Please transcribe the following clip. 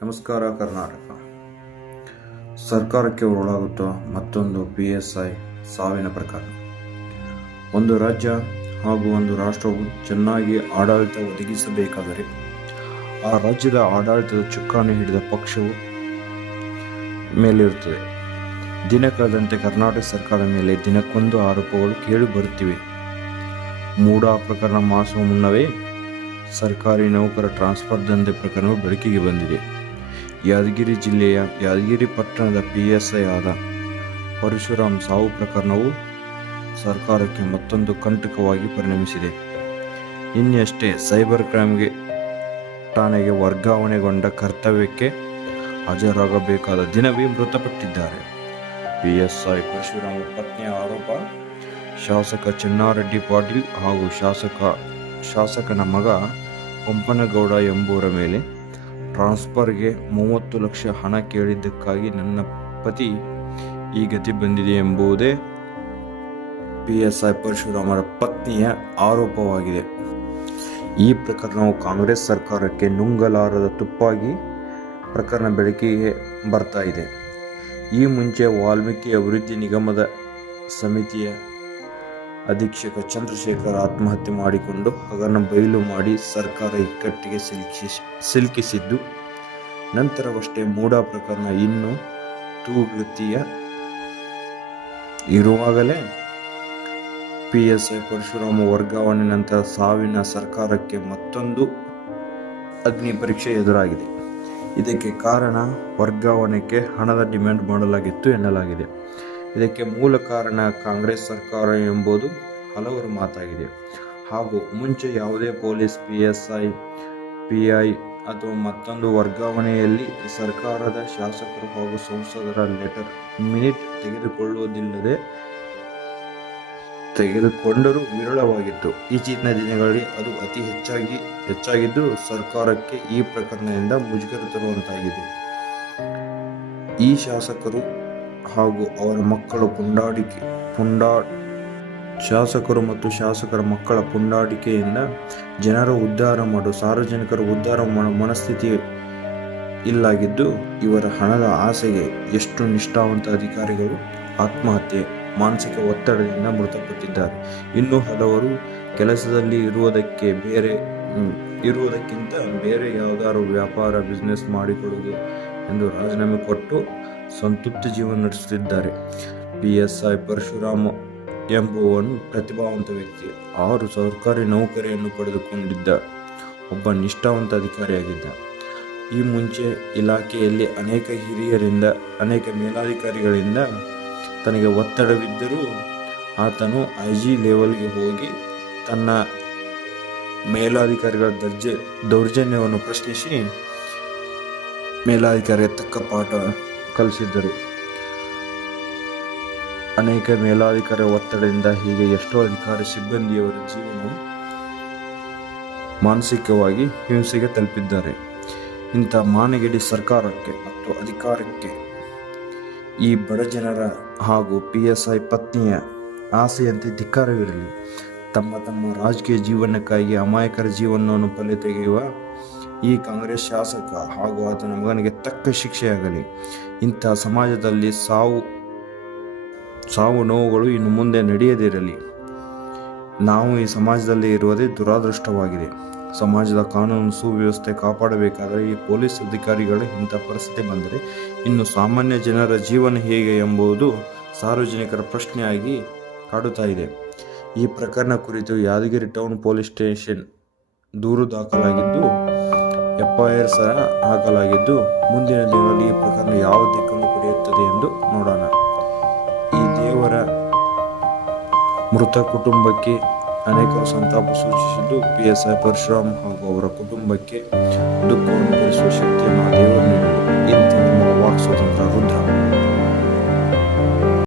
ನಮಸ್ಕಾರ ಕರ್ನಾಟಕ. ಸರ್ಕಾರಕ್ಕೆ ಒಳಗಾಗುತ್ತಾ ಮತ್ತೊಂದು PSI ಸಾವಿನ ಪ್ರಕರಣ. ಒಂದು ರಾಜ್ಯ ಹಾಗೂ ಒಂದು ರಾಷ್ಟ್ರವು ಚೆನ್ನಾಗಿ ಆಡಳಿತ ಒದಗಿಸಬೇಕಾದರೆ ಆ ರಾಜ್ಯದ ಆಡಳಿತದ ಚುಕ್ಕಾಣಿ ಹಿಡಿದ ಪಕ್ಷವು ಮೇಲಿರುತ್ತದೆ. ದಿನ ಕಳೆದಂತೆ ಕರ್ನಾಟಕ ಸರ್ಕಾರದ ಮೇಲೆ ದಿನಕ್ಕೊಂದು ಆರೋಪಗಳು ಕೇಳಿ ಬರುತ್ತಿವೆ. ಮೂಡಾ ಪ್ರಕರಣ ಮಾಸುವ ಮುನ್ನವೇ ಸರ್ಕಾರಿ ನೌಕರ ಟ್ರಾನ್ಸ್ಫರ್ ದಂಧೆ ಪ್ರಕರಣವು ಬೆಳಕಿಗೆ ಬಂದಿದೆ. ಯಾದಗಿರಿ ಜಿಲ್ಲೆಯ ಯಾದಗಿರಿ ಪಟ್ಟಣದ PSI ಆದ ಪರಶುರಾಮ್ ಸಾವು ಪ್ರಕರಣವು ಸರ್ಕಾರಕ್ಕೆ ಮತ್ತೊಂದು ಕಂಟಕವಾಗಿ ಪರಿಣಮಿಸಿದೆ. ಇನ್ನಷ್ಟೇ ಸೈಬರ್ ಕ್ರೈಮ್ಗೆ ಠಾಣೆಗೆ ವರ್ಗಾವಣೆಗೊಂಡ ಕರ್ತವ್ಯಕ್ಕೆ ಹಾಜರಾಗಬೇಕಾದ ದಿನವೇ ಮೃತಪಟ್ಟಿದ್ದಾರೆ. PSI ಪರಶುರಾಮ್ ಪತ್ನಿಯ ಆರೋಪ ಶಾಸಕ ಚೆನ್ನಾರೆಡ್ಡಿ ಪಾಟೀಲ್ ಹಾಗೂ ಶಾಸಕನ ಮಗ ಪಂಪನಗೌಡ ಎಂಬುವರ ಮೇಲೆ ಟ್ರಾನ್ಸ್ಫರ್ಗೆ 30 ಲಕ್ಷ ಹಣ ಕೇಳಿದ್ದಕ್ಕಾಗಿ ನನ್ನ ಪತಿ ಈ ಗತಿ ಬಂದಿದೆ ಎಂಬುದೇ PSI ಪರಶುರಾಮರ ಪತ್ನಿಯ ಆರೋಪವಾಗಿದೆ. ಈ ಪ್ರಕರಣವು ಕಾಂಗ್ರೆಸ್ ಸರ್ಕಾರಕ್ಕೆ ನುಂಗಲಾರದ ತುಪ್ಪಾಗಿ ಪ್ರಕರಣ ಬೆಳಕಿಗೆ ಬರ್ತಾ ಇದೆ. ಈ ಮುಂಚೆ ವಾಲ್ಮೀಕಿ ಅಭಿವೃದ್ಧಿ ನಿಗಮದ ಸಮಿತಿಯ ಅಧೀಕ್ಷಕ ಚಂದ್ರಶೇಖರ್ ಆತ್ಮಹತ್ಯೆ ಮಾಡಿಕೊಂಡು ಹಗರಣ ಬಯಲು ಮಾಡಿ ಸರ್ಕಾರ ಇಕ್ಕಟ್ಟಿಗೆ ಸಿಲುಕಿಸಿದ್ದು, ನಂತರವಷ್ಟೇ ಮೂಡಾ ಪ್ರಕರಣ ಇನ್ನೂ ತೂಗುಗತಿಯ ಇರುವಾಗಲೇ PSI ಪರಶುರಾಮ ವರ್ಗಾವಣೆ ನಂತರ ಸಾವಿನ ಸರ್ಕಾರಕ್ಕೆ ಮತ್ತೊಂದು ಅಗ್ನಿ ಪರೀಕ್ಷೆ ಎದುರಾಗಿದೆ. ಇದಕ್ಕೆ ಕಾರಣ ವರ್ಗಾವಣೆಗೆ ಹಣದ ಡಿಮ್ಯಾಂಡ್ ಮಾಡಲಾಗಿತ್ತು ಎನ್ನಲಾಗಿದೆ. ಇದಕ್ಕೆ ಮೂಲ ಕಾರಣ ಕಾಂಗ್ರೆಸ್ ಸರ್ಕಾರ ಎಂಬುದು ಹಲವರ ಮಾತಾಗಿದೆ. ಹಾಗೂ ಮುಂಚೆ ಯಾವುದೇ ಪೊಲೀಸ್ PSI, PI ಅಥವಾ ಮತ್ತೊಂದು ವರ್ಗಾವಣೆಯಲ್ಲಿ ಸರ್ಕಾರದ ಶಾಸಕರು ಹಾಗೂ ಸಂಸದರ ಲೆಟರ್ ಮಿನಿಟ್ ತೆಗೆದುಕೊಂಡರೂ ವಿರಳವಾಗಿತ್ತು. ಈಚಿನ ದಿನಗಳಲ್ಲಿ ಅದು ಅತಿ ಹೆಚ್ಚಾಗಿದ್ದು ಸರ್ಕಾರಕ್ಕೆ ಈ ಪ್ರಕರಣದಿಂದ ಮುಜುಗರ ತರುವಂತಾಗಿದೆ. ಈ ಶಾಸಕರು ಹಾಗೂ ಅವರ ಮಕ್ಕಳು ಶಾಸಕರು ಮತ್ತು ಶಾಸಕರ ಮಕ್ಕಳ ಪುಂಡಾಟಿಕೆಯಿಂದ ಜನರ ಉದ್ಧಾರ ಸಾರ್ವಜನಿಕರ ಉದ್ಧಾರ ಮಾಡೋ ಮನಸ್ಥಿತಿ ಇಲ್ಲಾಗಿದ್ದು, ಇವರ ಹಣದ ಆಸೆಗೆ ಎಷ್ಟು ನಿಷ್ಠಾವಂತ ಅಧಿಕಾರಿಗಳು ಆತ್ಮಹತ್ಯೆ, ಮಾನಸಿಕ ಒತ್ತಡದಿಂದ ಮೃತಪಟ್ಟಿದ್ದಾರೆ. ಇನ್ನು ಹಲವರು ಕೆಲಸದಲ್ಲಿ ಇರುವುದಕ್ಕಿಂತ ಬೇರೆ ಯಾವುದಾದ್ರು ವ್ಯಾಪಾರ ಬಿಸ್ನೆಸ್ ಮಾಡಿಕೊಡುವುದು ಎಂದು ರಾಜೀನಾಮೆ ಕೊಟ್ಟು ಸಂತೃಪ್ತ ಜೀವನ ನಡೆಸುತ್ತಿದ್ದಾರೆ. PSI ಪರಶುರಾಮ ಎಂಬುವನು ಪ್ರತಿಭಾವಂತ ವ್ಯಕ್ತಿ. 6 ಸರ್ಕಾರಿ ನೌಕರಿಯನ್ನು ಪಡೆದುಕೊಂಡಿದ್ದ ಒಬ್ಬ ನಿಷ್ಠಾವಂತ ಅಧಿಕಾರಿಯಾಗಿದ್ದ. ಈ ಮುಂಚೆ ಇಲಾಖೆಯಲ್ಲಿ ಅನೇಕ ಹಿರಿಯರಿಂದ, ಅನೇಕ ಮೇಲಾಧಿಕಾರಿಗಳಿಂದ ತನಗೆ ಒತ್ತಡವಿದ್ದರೂ ಆತನು IG ಲೆವೆಲ್ಗೆ ಹೋಗಿ ತನ್ನ ಮೇಲಾಧಿಕಾರಿಗಳ ದೌರ್ಜನ್ಯವನ್ನು ಪ್ರಶ್ನಿಸಿ ಮೇಲಾಧಿಕಾರಿಗೆ ತಕ್ಕ ಪಾಠ ಕಲಿಸಿದ್ದರು. ಅನೇಕ ಮೇಲಾಧಿಕಾರಿ ಒತ್ತಡದಿಂದ ಹೀಗೆ ಎಷ್ಟೋ ಅಧಿಕಾರಿ ಸಿಬ್ಬಂದಿಯವರ ಜೀವನ ಮಾನಸಿಕವಾಗಿ ಹಿಂಸೆಗೆ ತಲುಪಿದ್ದಾರೆ. ಇಂಥ ಮಾನಗೆಡಿ ಸರ್ಕಾರಕ್ಕೆ ಮತ್ತು ಅಧಿಕಾರಕ್ಕೆ ಈ ಬಡ ಜನರ ಹಾಗೂ PSI ಪತ್ನಿಯ ಆಸೆಯಂತೆ ಧಿಕ್ಕಾರವಿರಲಿ. ತಮ್ಮ ರಾಜಕೀಯ ಜೀವನಕ್ಕಾಗಿ ಅಮಾಯಕರ ಜೀವನವನ್ನು ಬಲಿ ತೆಗೆಯುವ ಈ ಕಾಂಗ್ರೆಸ್ ಶಾಸಕ ಹಾಗೂ ಆತನ ಮಗನಿಗೆ ತಕ್ಕ ಶಿಕ್ಷೆಯಾಗಲಿ. ಇಂಥ ಸಮಾಜದಲ್ಲಿ ಸಾವು ನೋವುಗಳು ಇನ್ನು ಮುಂದೆ ನಡೆಯದಿರಲಿ. ನಾವು ಈ ಸಮಾಜದಲ್ಲಿ ಇರುವುದೇ ದುರಾದೃಷ್ಟವಾಗಿದೆ. ಸಮಾಜದ ಕಾನೂನು ಸುವ್ಯವಸ್ಥೆ ಕಾಪಾಡಬೇಕಾದರೆ ಈ ಪೊಲೀಸ್ ಅಧಿಕಾರಿಗಳು ಇಂಥ ಪರಿಸ್ಥಿತಿ ಬಂದರೆ ಇನ್ನು ಸಾಮಾನ್ಯ ಜನರ ಜೀವನ ಹೇಗೆ ಎಂಬುದು ಸಾರ್ವಜನಿಕರ ಪ್ರಶ್ನೆಯಾಗಿ ಕಾಡುತ್ತಾ ಇದೆ. ಈ ಪ್ರಕರಣ ಕುರಿತು ಯಾದಗಿರಿ ಟೌನ್ ಪೊಲೀಸ್ ಸ್ಟೇಷನ್ ದೂರು ದಾಖಲಾಗಿದ್ದು, FIR ಸಹ ಹಾಕಲಾಗಿದ್ದು, ಮುಂದಿನ ದಿನಗಳಲ್ಲಿ ಈ ಪ್ರಕರಣ ಯಾವ ದಿಕ್ಕನ್ನು ಪಡೆಯುತ್ತದೆ ಎಂದು ನೋಡೋಣ. ಈ ದೇವರ ಮೃತ ಕುಟುಂಬಕ್ಕೆ ಅನೇಕರು ಸಂತಾಪ ಸೂಚಿಸಿದ್ದು, PSI ಪರಶುರಾಮ್ ಹಾಗೂ ಅವರ ಕುಟುಂಬಕ್ಕೆ ದುಃಖವನ್ನು ಭರಿಸುವ ಶಕ್ತಿಯನ್ನು ಆ ದೇವರು ನೀಡಲು. ಇಂಥ ವಾಕ್ ಸ್ವತಂತ್ರ ರುದ್ರ.